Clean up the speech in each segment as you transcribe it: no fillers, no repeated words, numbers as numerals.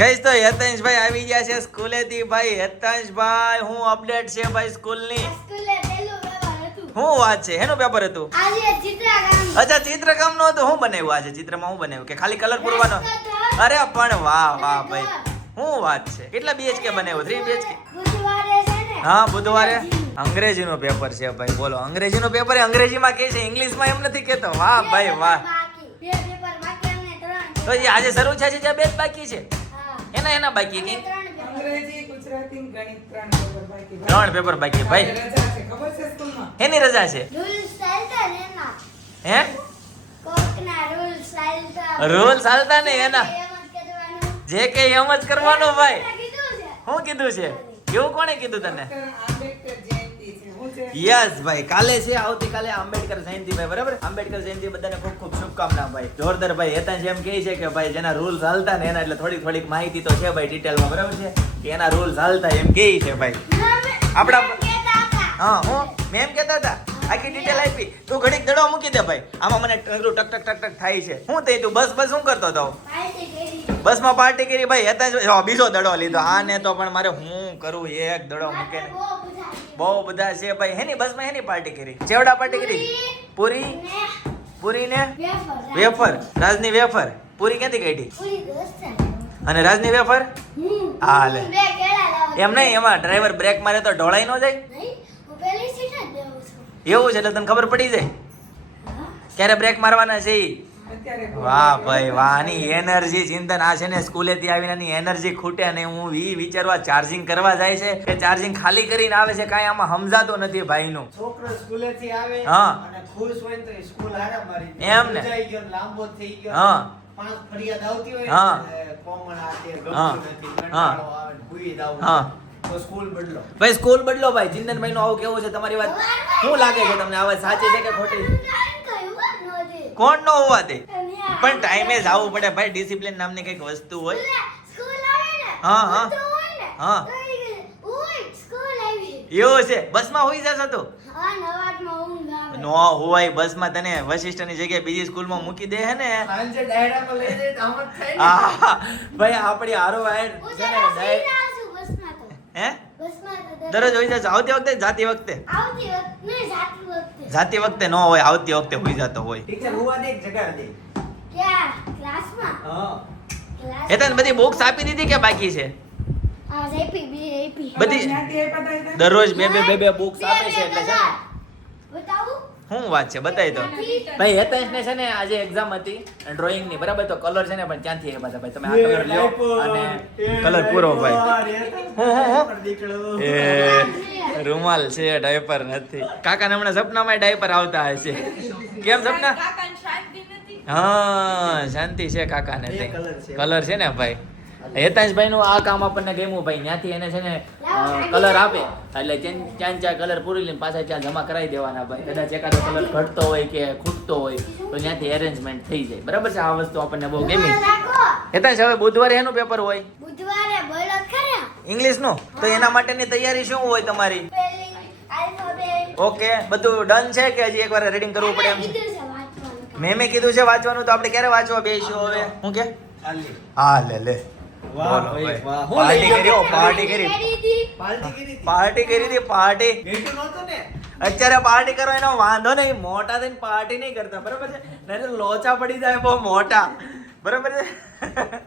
ગઈશ તો હેતાંશભાઈ આવી ગયા છે સ્કૂલેથી. ભાઈ હેતાંશભાઈ હું અપડેટ છે ભાઈ સ્કૂલની? સ્કૂલે પહેલું પેપર હતું. શું વાત છે? એનું પેપર હતું? આજે ચિત્રકામ. અચ્છા ચિત્રકામ નું હતું. શું બનાવ્યું આજે ચિત્રમાં? શું બનાવ્યું કે ખાલી કલર પૂરવાનો? અરે પણ વાહ વાહ ભાઈ, શું વાત છે! કેટલા બીએચકે બનાવ્યું? 3 બીએચકે? બુધવારે છે ને. હા બુધવારે અંગ્રેજીનું પેપર છે ભાઈ. બોલો અંગ્રેજીનું પેપર એ અંગ્રેજીમાં કે છે, ઇંગ્લિશમાં એમ નથી કેતો. વાહ ભાઈ વાહ. બે પેપર બાકી અને 3. તો એ આજે શરૂ છે જે 2 જ બાકી છે. હા. એના બાકી કે 3 પેપર. અંગ્રેજી, ગુજરાતી, ગણિત 3 પેપર બાકી. 3 પેપર બાકી ભાઈ. રજા છે, ખબર છે સ્કૂલમાં? એની રજા છે રૂલ્સ ચાલતા ને એના. હે? કોકના રૂલ્સ ચાલતા. રૂલ્સ ચાલતા ને એના એમ જ કરવાનું. જે કે એમ જ કરવાનું ભાઈ. મેં કીધું છે. શું કીધું છે? એવું કોણે કીધું તને? ડોક્ટર આંબેડકર જયંતિ છે. શું છે? યસ ભાઈ, કાલે છે, આવતીકાલે આંબેડકર જયંતિ ભાઈ. બરાબર, આંબેડકર જયંતિ બધાને ખૂબ ખૂબ શુભકામના ભાઈ. જોરદાર ભાઈ. હેતાંશ એમ કહે છે કે ભાઈ જેના રૂલ્સ હાલતા ને એના એટલે થોડીક માહિતી તો છે ભાઈ ડિટેલમાં. બરાબર છે કે એના રૂલ્સ હાલતા એમ કહે છે ભાઈ. આપણા- મેં કહેતા હતા. હા હું મેં એમ કહેતા હતા, આખી ડિટેલ આપી. તું ઘડીક દડો મૂકી દે ભાઈ. આમાં મને ટક ટક ટક ટક થાય છે. શું થઈ તું બસ શું કરતો હતો? પાર્ટી કરી. બસમાં પાર્ટી કરી ભાઈ. હેતાંશ બીજો દડો લીધો. આને તો પણ મારે હું કરું, એક દડો મૂકે ને. બહુ બધા. બહુ બધા છે ભાઈ. હેની બસમાં હેની પાર્ટી કરી? ચેવડા પાર્ટી કરી? પૂરી ને પૂરી ને વેફર. વેફર. રાજની વેફર. પૂરી ક્યાંથી કાઢી? પૂરી દોસ્ત છે. અને રાજની વેફર હા, લે. બે કેળા લાવવા. એમ નહીં, એમાં ડ્રાઈવર બ્રેક મારે તો ઢોળાઈ ન જાય. નહીં, હું પેલી સીટ જ બેહું છું. એવું છે એટલે તને ખબર પડી જાય હા. ક્યારે બ્રેક મારવાના છે ઈ. અત્યારે વાહ ભાઈ વાહ. આની એનર્જી ચિંતન આ છે ને સ્કૂલેથી આવીને આની એનર્જી ખૂટે અને હું ઈ વિચારવા ચાર્જિંગ કરવા જાય છે કે ચાર્જિંગ ખાલી કરીને આવે છે. કાંઈ આમાં સમજાતું નથી ભાઈનું. છોકરો સ્કૂલેથી આવે હા. અને ખુશ હોય તો એ સ્કૂલ હારા મારી દે. એમ ને. મૂંઝાઈ ગયો ને લાંબો થઈ ગયો. હા. 5 ફરિયાદ આવતી હોય હા. ને, કોમણ આ તે ગમતું હા. નથી, હા. કંટાળો આવે ને ભૂઈ જાવું. હા. તો સ્કૂલ બદલો. ભાઈ સ્કૂલ બદલો ભાઈ. ચિંતનભાઈ નું આવું કેવું છે? તમારી વાત શું લાગે છે તમને? આ વાત સાચી છે કે ખોટી? કોણ નો હોવા દે પણ ટાઈમે જ આવવું પડે ભાઈ. ડિસિપ્લિન નામની કઈક વસ્તુ હોય. હા, હા. હા. એવું છે? બસમાં હોઈ જશો તો નો હોય. બસમાં તને વશિષ્ઠની જગ્યાએ બીજી સ્કૂલમાં મૂકી દે હે ને. સાંજે ડાયરામાં લઈ જાય તો આમ જ થાય ને. હા ભાઈ આપણી હારો વાયર છે ને હે દરરોજ હોઈ જશે. આવતી વખતે જાતી વખતે જાતી વખતે ન હોય, આવતી વખતે હોઈ જતો હોય. ટીચર હુવા દે કે જગાડ દે. હા. એ તને બધી બુક્સ આપી દીધી કે બાકી છે? બધી જ્ઞાતિ આપ્યા તા એટલે? દરરોજ બે બુક્સ આપે છે એટલે છે ને. બતાવું શું વાત છે? બતાવી તો ભાઈ. હેતાંશ ને છે ને આજે એક્ઝામ હતી ડ્રોઈંગ ની. બરાબર, તો કલર છે ને પણ ક્યાંથી આપ્યા હતા ભાઈ? તમે આ કલર લ્યો અને કલર પૂરો ભાઈ. હું દીકડો. એ રૂમાલ છે, ડાયપર નથી. કાકાને હમણાં સપનામાં ડાયપર આવતા હશે. કેમ સપના? હા શાંતિ છે કાકાને. બે colour છે. કલર છે ને ભાઈ. હેતાંશભાઈ નું આ કામ આપણને ગમ્યું ભાઈ. ત્યાંથી એને છે ને કલર આપે એટલે ત્યાં કલર પૂરી લઈને પાછા ત્યાં જમા કરાવી દેવાના ભાઈ. કદાચ એકાદો કલર ઘટતો હોય કે ખૂટતો હોય તો ત્યાંથી એરેન્જમેન્ટ થઈ જાય. બરાબર છે? આ વસ્તુ આપણને બહુ ગમી. હેતાંશ હવે બુધવારે એનું પેપર હોય બુધવારે બોલો ખરા ઇંગ્લિશ નું. તો એના માટેની તૈયારી શું હોય તમારી? પેલી આલ્ફાબેટ ઓકે, બધું ડન છે કે હજી એકવાર રીડિંગ કરવું પડે એમ છે? કીધું છે વાંચવાનું. મેં કીધું છે વાંચવાનું. તો આપણે ક્યારે વાંચવા બેસીશું હવે? હું કે ખાલી. હા લે વાહ બોલો ભાઈ, ભાઈ. વાહ. પાર્ટી કરી હો, પાર્ટી કરી. કરી હતી. પાર્ટી કરી હતી. પાર્ટી કરી હતી પાર્ટી. બેઠું નહોતું ને. અત્યારે પાર્ટી કરો એનો વાંધો નહીં. મોટા થઈને પાર્ટી નહીં કરતા. બરાબર છે? નહીં તો લોચા પડી જાય બહુ મોટા. બરાબર છે?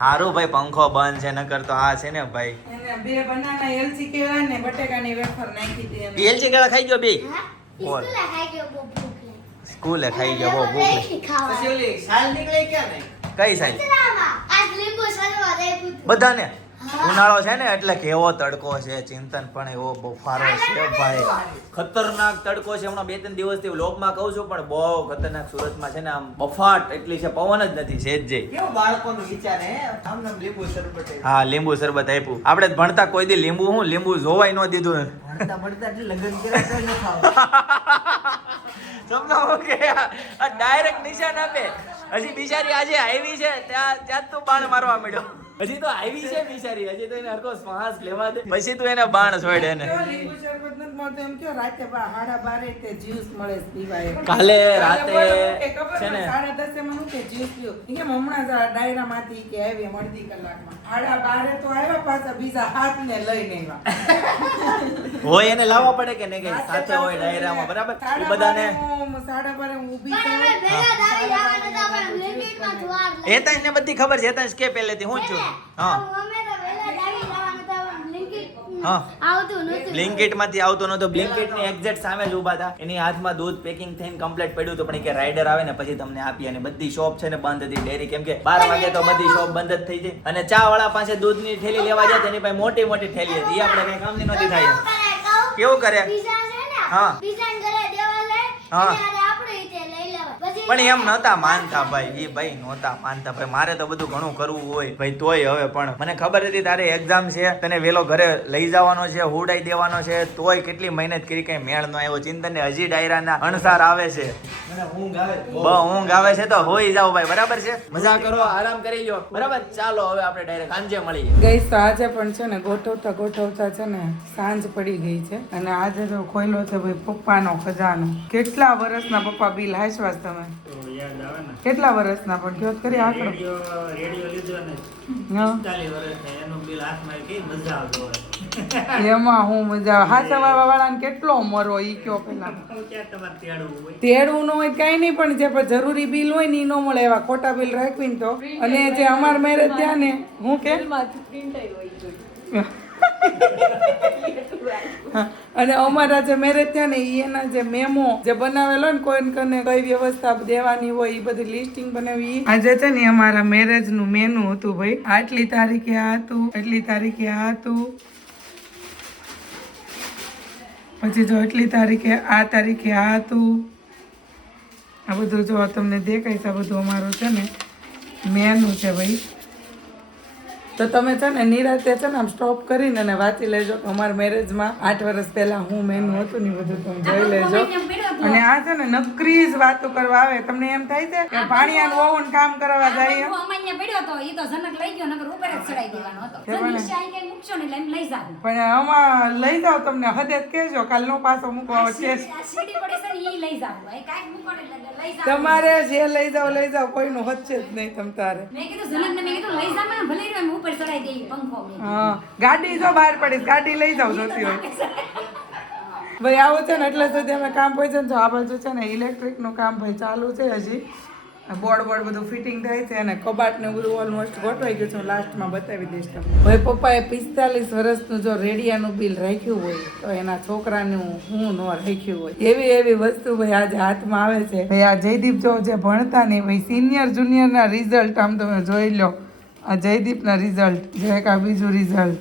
સારું ભાઈ, પંખો બંધ છે નકર તો આ છે ને ભાઈ. એને 2 બનાના એલચી કેળા ને બટેકાની વેફર નાખી હતી એને. એલચી કેળા ખાઈ ગયો બે? હા? બોલ. સ્કૂલે ખાઈ ગયો બહુ ભૂખ લાગી. સ્કૂલે ખાઈ ગયો બહુ ભૂખ લાગી. નહીં ખાવા. પછી ઓલી સાલ નીકળે ક્યાં નહીં? કઈ સાઈડ? ચિત્રામાં. આજ લીંબુ સરવા દે પૂતું. બધાને હા. ઉનાળો છે ને એટલે કેવો તડકો છે. ચિંતન પણ એવો બફારો છે ભાઈ. ખતરનાક તડકો છે. હમણાં 2-3 દિવસથી વ્લોગમાં કહું છું પણ બહુ ખતરનાક. સુરતમાં છે ને આમ બફાટ એટલી છે, પવન જ નથી સેજ જે. કેવું બાળકોનું વિચાર હે આમ નામ લીંબુ શરબત આપ્યું. હા લીંબુ શરબત આપ્યું. આપણે જ ભણતા કોઈ દી લીંબુ લીંબુ જોવાય ન દીધું. ભણતા ભણતા એટલે લગ્ન કર્યા તો ન ખાવ. સમજાવો કે આ ડાયરેક્ટ નિશાન આપે. હજી બિચારી આજે આવી છે ત્યાં જ તું બાણ મારવા મળ્યો. હજી તો આવી છે બિચારી, હજી તો એને હરકો શ્વાસ લેવા દે, પછી તું એને બાણ છોડે ને. કેવો લીંબુ શરબત નથી મળતો એમ કયો રાતે 12:30 તે જ્યુસ મળે છે પીવાય. કાલે રાતે કે છે ખબર ને 10:30 માં હું કે જ્યુસ પીઓ કે હમણાં જ આ ડાયરામાંથી કે આવી અડધી કલાકમાં 12:30 તો આવ્યા પાછા બીજા હાથને લઈને આવ્યા. હોય એને લાવવા પડે કે નહીં, કઈ સાથે હોય ડાયરામાં, બરાબર. એ બધાને 12:30 હું ઊભી પણ થઉં. અમે ભેગા દાડી જવાના હતા પણ લિમિટમાં જવાબ લે. એ તને બધી ખબર છે, તને કે પહેલેથી હું છું. હા અમે તો ભેગા દાડી જવાના હતા પણ લિમિટ હા. આવતું નતું. બ્લિંકિટ માંથી આવતો નતો. બ્લિંકિટ ની એક્ઝેક્ટ સામે જ ઊભા હતા. એની હાથમાં દૂધ પેકિંગ થઈને કમ્પ્લીટ પડ્યું હતું, પણ એ કે રાઇડર આવે ને પછી તમને આપી. અને બધી શોપ છે ને બંધ હતી, ડેરી, કેમ કે 12 વાગે તો બધી શોપ બંધ જ થઈ જાય. અને ચા વાળા પાસે દૂધની થેલી લેવા જાય તેની પાસે મોટી મોટી થેલી હતી, એ આપણે કઈ કામની નહોતી થાય. કેવું કરે? પીઝા છે ને હા. પીઝા ને ઘરે દેવા લે હા. અને આપણે રીતે લઈ લેવા. પછી પણ એમ નહોતા માનતા ભાઈ, એ ભાઈ નહોતા માનતા ભાઈ. મારે તો બધું ઘણું કરવું હોય ભાઈ, તોય હવે પણ મને ખબર હતી તારે એક્ઝામ છે, તને વેલો ઘરે લઈ જવાનો છે, હુડાઈ દેવાનો છે, તોય કેટલી મહેનત કરી, કઈ મેળ ન આવ્યો. ચિંતનને હજી ડાયરાના અણસાર આવે છે, મને ઊંઘ આવે છે. બહુ ઊંઘ આવે છે, તો હોઈ જાવ ભાઈ, બરાબર છે. મજા કરો, આરામ કરી લો, બરાબર. ચાલો હવે આપણે ડાયરેક્ટ સાંજે મળીએ. ગઈ તો આજે પણ છે ને ગોઠવતા છે ને સાંજ પડી ગઈ છે અને આજે તો ખોયલો છે ભાઈ પપ્પાનો ખજાનો. કેટલા વર્ષના પપ્પા બિલ હાંસવાસ તમે? કેટલા વર્ષના પણ કયો તો ખરી આંકડો? રેડિયો લીધો ને હા. 45 વર્ષ થાય એનું બિલ હાથમાં કઈ મજા આવતો હોય. એમાં હું મજા હાથવા વાળાને કેટલો મરો ઈ કયો પેલા. ક્યાં તમારે તેડવું હોય? તેડવું ન હોય કઈ નહીં, પણ જે જરૂરી બિલ હોય ને ઈ ન મળે, એવા ખોટા બિલ રાખવી ને તો. અને જે અમાર મેરેજ ત્યાં ને હું કે અને અમારા જે મેરેજ થયા ને ઈ એના જે મેમો જે બનાવેલો ને કોઈને કને કઈ વ્યવસ્થા દેવાની હોય એ બધી લિસ્ટિંગ બનાવી. આજે છે ને અમારા મેરેજ નું મેનુ હતું ભાઈ, આટલી તારીખે આ હતું, એટલી તારીખે આ હતું, પછી જો એટલી તારીખે આ તારીખે આ હતું. આ બધું જો તમને દેખાય છે, આ બધું અમારું છે ને મેનુ છે ભાઈ. તો તમે છે ને નિરાતે છે ને આમ સ્ટોપ કરીને અને વાંચી લેજો કે અમારા મેરેજમાં 8 વર્ષ પહેલા હું મેનુ હતું ને એ બધું તમે જોઈ લેજો. અને આ છે ને નકરી જ વાતો કરવા આવે. તમને એમ થાય છે કે ભાણિયાનું વહુને કામ કરવા જાય એમ? પણ આમાં લઈ જાઓ, તમને હદે જ કહેજો, કાલ નો પાછો મૂકવા છે. તમારે જે લઈ જાઓ કોઈનું હદ છે જ નહીં તમ તારે. હા, ગાડી જો બહાર પડીશ, ગાડી લઈ જાવ જોતી હોય. ભાઈ આવું છે ને એટલે સુધી અમે કામ પહોંચે ને, આ બાજુ છે ને ઇલેક્ટ્રિક નું કામ ભાઈ ચાલુ છે હજી. બોર્ડ બધું ફિટિંગ થાય છે અને કબાટ ને બધું ઓલમોસ્ટ ગોઠવાઈ ગયું છે. લાસ્ટમાં બતાવી દઈશ તમને. ભાઈ પપ્પાએ 45 વર્ષનું જો રેડિયાનું બિલ રાખ્યું હોય તો એના છોકરાનું હું ન રાખ્યું હોય. એવી વસ્તુ ભાઈ આજે હાથમાં આવે છે. ભાઈ આ જયદીપ જો જે ભણતા નહીં ભાઈ, સિનિયર જુનિયર ના રિઝલ્ટ આમ તમે જોઈ લો. આ જયદીપ ના રિઝલ્ટ જે એક આ બીજું રિઝલ્ટ,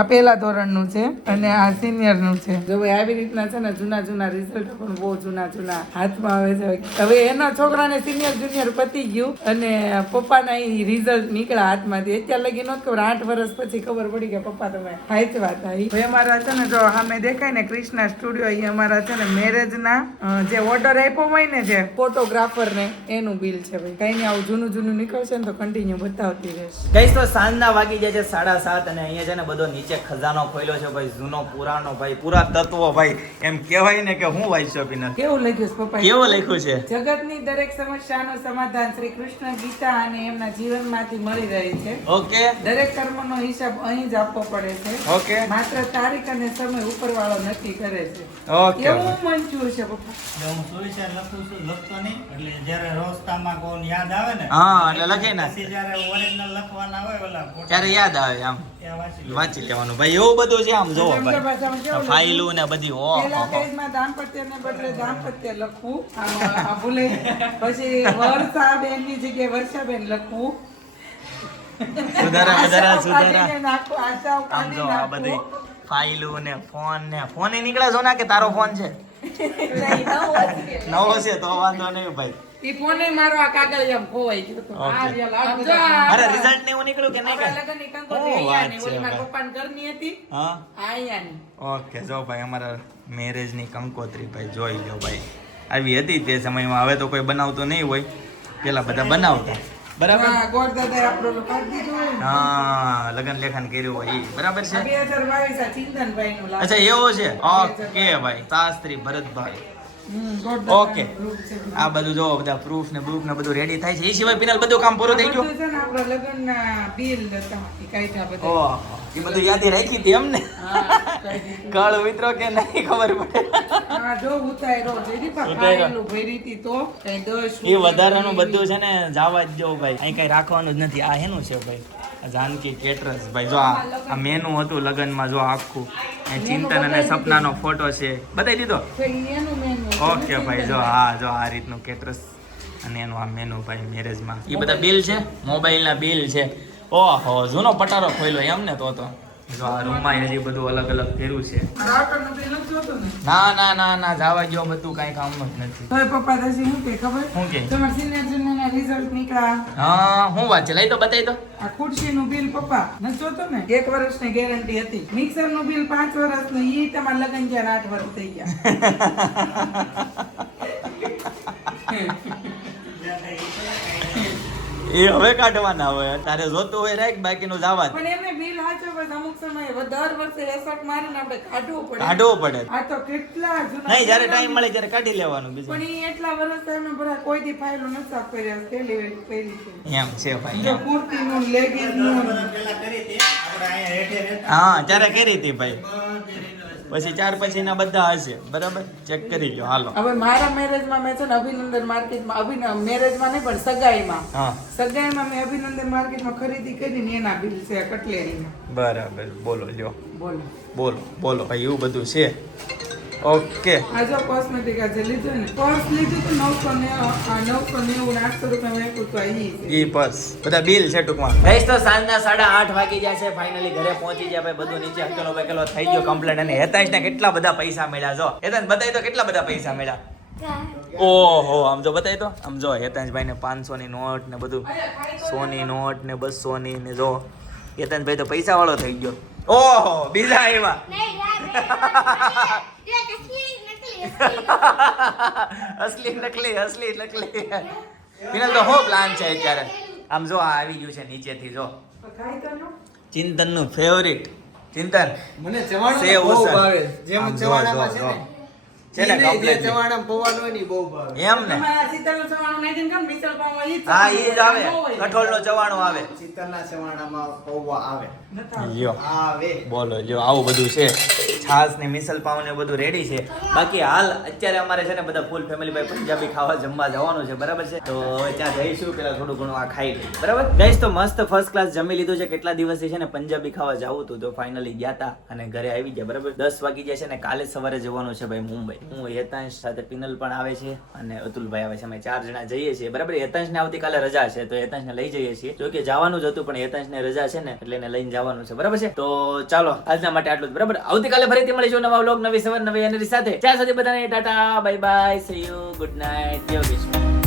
આ પહેલા ધોરણનું છે અને આ સિનિયરનું છે. જો ભાઈ આવી રીતના છે ને જૂના રિઝલ્ટ પણ બહુ જૂના હાથમાં આવે છે. હવે એના છોકરાને સિનિયર જુનિયર પતી ગયું અને પપ્પાના એ રિઝલ્ટ નીકળ્યા હાથમાંથી. અત્યારે લગી નહોતું ખબર, 8 વર્ષ પછી ખબર પડી કે પપ્પા તમે હાચવા હતા. ભાઈ અમારા છે ને જો સામે દેખાય ને ક્રિષ્ના સ્ટુડિયો, એ અમારા છે ને મેરેજના જે ઓર્ડર આપ્યો હોય ને જે ફોટોગ્રાફરને એનું બિલ છે ભાઈ. કઈ નહીં આવું જૂનું નીકળશે ને તો કન્ટિન્યુ બતાવતી રહેશે. ગઈશ તો સાંજના વાગી જાય છે 7:30 અને અહીંયા છે ને બધો નીચે ખજાનો ખોલ્યો છે ભાઈ, જૂનો પુરાણો ભાઈ, પૂરા તત્વો ભાઈ. એમ કહેવાય ને કે હું વાંચ્યો બી નથી. કેવું લખ્યું છે પપ્પા? કેવું લખ્યું છે? જગતની દરેક સમસ્યાનું સમાધાન શ્રી કૃષ્ણ ગીતા અને એમના જીવનમાંથી મળી રહે છે. ઓકે દરેક કર્મનો હિસાબ અહીં જ આપવો પડે છે. ઓકે માત્ર તારીખ અને સમય ઉપરવાળો નક્કી કરે છે. ઓકે એવું મંજૂર છે પપ્પા. હું સુવિચાર લખું છું, લખતો નહીં, એટલે જ્યારે રોસ્તામાં કોણ યાદ આવે ને હા એટલે લખી નાખ, પછી જ્યારે ઓરિજિનલ લખવાના હોય ઓલા ફોટા ત્યારે યાદ આવે આમ ત્યાં વાંચી વાંચી લેવાનું ભાઈ. એવું બધું છે આમ જોવો એમ તો ભાઈ, ભાષામાં કેવું ફાઇલું ને બધી. પેલા ઓહો પેજમાં દાંપત્યને બદલે દાંપત્ય લખવું, આ ભૂલે. પછી વર્ષાબેનની જગ્યાએ વર્ષાબેન લખવું. સુધારા કાઢીને નાખવું, આશાઓ આમ કાઢી જો આ નાખવું. બધી ફાઇલું ને ફોન એ નીકળ્યા છો ના કે તારો ફોન છે નવો છે તો વાંધો નહીં ભાઈ. ઈ ફોને મારો આ કાગળિયામાં ખોવાઈ ગયો તો. ઓકે. આ રિયલ આ બધા. અરે રિઝલ્ટ ને એવું નીકળ્યું કે નહીં આપણા કઈ? લગ્નની કંકોત્રી શું વાત અહીંયાની, છે ઓલી મારા ભાઈ. પપ્પાની ઘરની હતી, હા આ અહીંયાની. ઓકે જો ભાઈ અમારા મેરેજ ની કંકોત્રી ભાઈ જોઈ લો ભાઈ. આવી હતી તે સમયમાં, હવે તો કોઈ બનાવતો નહીં હોય, પેલા બધા બનાવતા. બરાબર હા, ગોળ દાદાએ આપણો ઓલો કાઢી દીધો હોય ને. હા લગન લેખન કર્યું હોય ઈ. બરાબર છે 2022 આ ચિંતનભાઈનું લાગે. અચ્છા એવો છે ઓકે ભાઈ શાસ્ત્રી ભરતભાઈ ગોળ દાદાનું ઓકે group છે. આ બધું જો બધા પ્રૂફ ને બુક ને બધું રેડી થાય છે એ સિવાય પિનલ બધું કામ પૂરું થઈ આ ગયું બધું છે ને આપણા લગ્નના બિલ હતા ઈ કાઢ્યા બધા. ઓહો એ બધું યાદી રાખી હતી એમ ને હા, કાઢી દીધું. કળ મિત્રો કે નહીં ખબર પડે હા, જો ઉતાર્યો જયદીપા, ઉતાર્યો. ખાયેલું ભરી હતી તો કઈ 10 એ વધારાનું બધું છે ને જવા જ જો ભાઈ અહીં કઈ રાખવાનું જ નથી આ હેનું છે ભાઈ આ જાનકી કેટરર્સ ભાઈ જો આ મેનુ હતું લગનમાં જો આખું અહીં ચિંતન અને સપનાનો ફોટો છે બતાવી દીધો તો ઈ એનું menu છે. ઓકે ભાઈ જો હા જો આ રીતનું કેટરસ અને એનું આ મેનુ ભાઈ મેરેજમાં એ બધા બિલ છે મોબાઈલના બિલ છે ઓહો જૂનો પટારો ખોલ્યો એમ ને તો જો આ રૂમમાં હજી બધું અલગ અલગ કર્યું છે રાવટરનું bill નથી જોતું ને? ના જવા ગયો બધું કાંઈ કામનું જ નથી તોય પપ્પા પછી શું કે ખબર? શું કે તમારા senior junior ના result નીકળ્યા. હા હું વાત છે લઈ તો બતાવી તો આ ખુરશીનું bill પપ્પા નથી જોતું ને? 1 વર્ષની guarantee હતી. મિક્સરનું bill 5 વર્ષનું, ઈ તમારા લગ્ન થયા 8 વર્ષ થઈ ગયા. એ હવે કાઢવાના હોય તારે જોતું હોય રાખ બાકીનું જવા જ પણ એમને bill હાચો બસ અમુક સમયે દર વર્ષે effort મારીને આપણે કાઢવું પડે. કાઢવું પડે આ તો કેટલા જૂના નહીં જ્યારે ટાઈમ મળે ત્યારે કાઢી લેવાનું બીજું પણ ઈ એટલા વર્ષ એમને ભરા કોઈ દી ફાઇલો નથી સાફ કર્યા, પહેલી વાર કરી છે. એમ છે ભાઈ જો એમ. કુર્તીનું, લેગીઝનું. પેલા કરી હતી આપણે અહીંયા હેઠે રહેતા હા ત્યારે કરી હતી ભાઈ બધે renovation. પછી 4 પછીના બધા હશે બરાબર ચેક કરી લો હાલો હવે મારા મેરેજમાં મેં છે ને અભિનંદન માર્કેટમાં મેરેજમાં નહીં પણ સગાઈમાં હા મેં અભિનંદન માર્કેટમાં ખરીદી કરીને એના બિલ છે કટલેરીમાં. બરાબર બોલો લ્યો બોલો બોલો ભાઈ એવું બધું છે ઓકે આ જો કોસ્મેટિક આ જે લીધું ને પર્સ લીધું તો 990 ને 800 રૂપિયા વેચું તો આ ઈ છે. ઈ પર્સ બધા બિલ છે ટૂંકમાં ગઈસ તો સાંજના 8:30 વાગી ગયા છે ફાઇનલી ઘરે પહોંચી ગયા ભાઈ બધું નીચે હકેલો બેકેલો થઈ ગયો કમ્પ્લીટ અને હેતાંશને કેટલા બધા પૈસા મળ્યા જો હેતાંશ બતાવી તો કેટલા બધા પૈસા મળ્યા ઓહો આમ જો બતાવી તો આમ જો હેતાંશભાઈ ને 500 ની નોટ ને બધું 100 ની નોટ ને 200 ની ને જો હેતાંશભાઈ તો પૈસા વાળો થઈ ગયો ઓહો બીજા આવ્યા અસલી નકલી પિનલ તો હો પ્લાન છે અત્યારે આમ જો આ આવી ગયું છે નીચેથી જો ખાઈ તો લો. ચિંતન નું ફેવરિટ ચિંતન મને ચવાણું સેવ બહુ ઉસળ. ભાવે. જેમ આમ જો, ચવાણામાં જો, છે જો. છે ને ને ઈ જે complete. ચવાણામાં પૌવાનું હોય ને ઈ બહુ ભાવે. એમ ને તમારે આ શીતળનું ચવાણું નાખીને ખાઓ ને, મિસળ પાઉંમાં ઈ જ હા ઈ જ આવે ન હોય. કઠોળ નો ચવાણું આવે શીતળના ચવાણામાં પૌવા આવે. નતા. લ્યો આવે. બોલો જો આવું બધું છે છાસ ને મિસલ પાવ ને બધું રેડી છે બાકી હાલ અત્યારે અમારે છે ને બધા ફૂલ ફેમિલી ભાઈ પંજાબી ખાવા જમવા જવાનું છે બરાબર છે તો હવે ત્યાં જઈશું પેલા થોડું ઘણું આ ખાઈ લઈએ બરાબર ગઈશ તો મસ્ત ફર્સ્ટ ક્લાસ જમી લીધું છે કેટલા દિવસથી છે ને પંજાબી ખાવા જવું હતું તો ફાઇનલી ગયા હતા અને ઘરે આવી ગયા બરાબર 10 વાગી જાય છે ને કાલે સવારે જવાનું છે ભાઈ મુંબઈ હું હેતાંશ સાથે પિનલ પણ આવે છે અને અતુલભાઈ આવે છે અમે 4 જણા જઈએ છીએ બરાબર હેતાંશ ને આવતીકાલે રજા છે તો હેતાંશ ને લઈ જઈએ છીએ જો કે જવાનું જ હતું પણ હેતાંશ ને રજા છે ને એટલે એને લઈને જવાનું છે બરાબર છે તો ચાલો આજના માટે આટલું જ બરાબર આવતીકાલે ફરીથી મળીશું નવા વ્લોગ નવી સવાર નવી એનર્જી સાથે ત્યાં સુધી બધાને Tata bye bye see you good night જય કૃષ્ણ